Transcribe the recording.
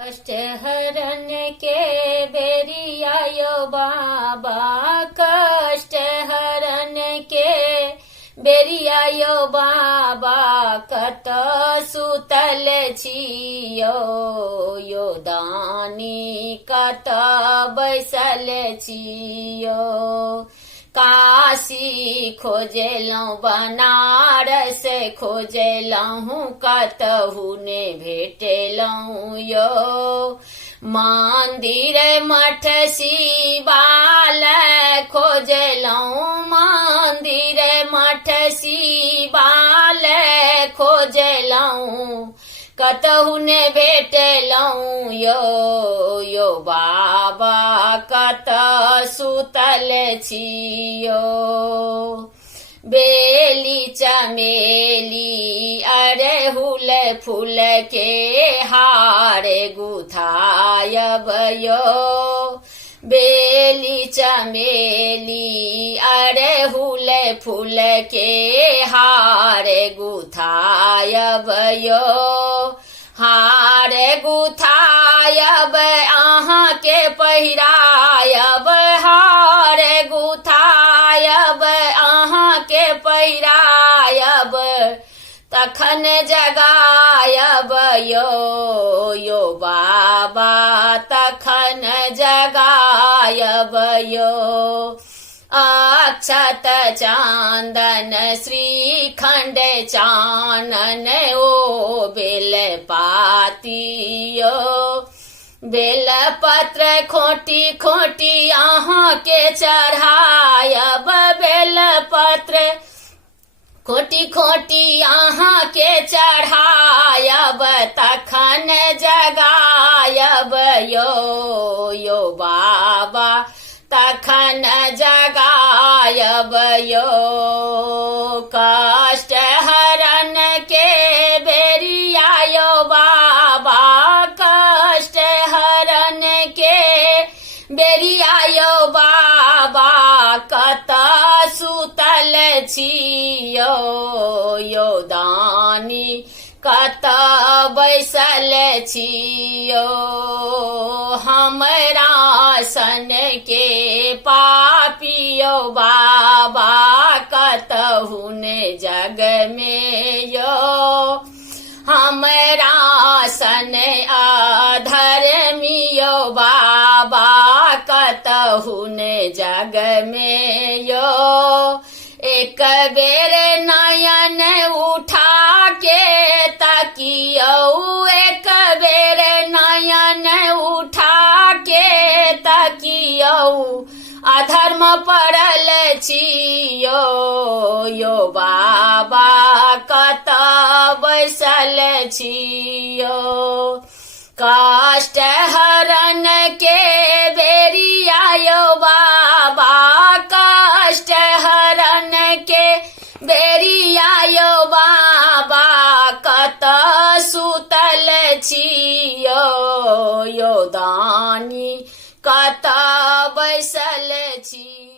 कष्ट हरण के बेरिया यो बाबा, कष्ट हरण के बेरिया यो बाबा, कत सुतल छियो यो दानी, कत बैसल छियो। काशी खोजेलहुँ बनारस खोजेलहुँ, कतहु ने भेटेलहुँ यो। मंदिर मठ शिवाल खोजेलहुँ, मंदिर मठ शिवाल खोजेलहुँ, कतहु ने भेटेलहुँ यो बाबा, कत सुतल छियो। बेली चमेली अड़हुल फूल के हार गुथायब यो। बेली चमेली अड़हुल फूल के हार गुथायब यो। हार गुथायब अहाँ के पहिरायब, हार गुथायब अहाँ के पहिरायब, तखन जगायब यो बाबा, तखन जगायब यो। अक्षत चांदन श्रीखंड चानन ओ बेल पातियो। बेल पत्र खोटी खोटी अहाँ के चढ़ायब, बेल पत्र खोटी खोटी अहाँ के चढ़ायब, तखन जगायब यो बाबा, तखन जगायब यो। कष्ट हरण के बेरिया यो बाबा, कष्ट हरण के बेरिया यो बाबा, कत सुतल छियो यो दानी, कत बैसल छियो। हमरा सन के पापियो बाबा, कतहु ने जग में यो। हमरा सन अधर्मियो बाबा, कतहु ने जग में यो। एक बेर नयन उठा के तकियो, एक बेर नयन उठा के तकियो, अधर्म पड़ल छियो यो बाबा, कत बैसल छियो। कष्ट हरण के बेरिया यो बाबा, कष्ट हरण के बेरिया यो बाबा, कत सुतल छियो यो दानी, कत बैसल छियो।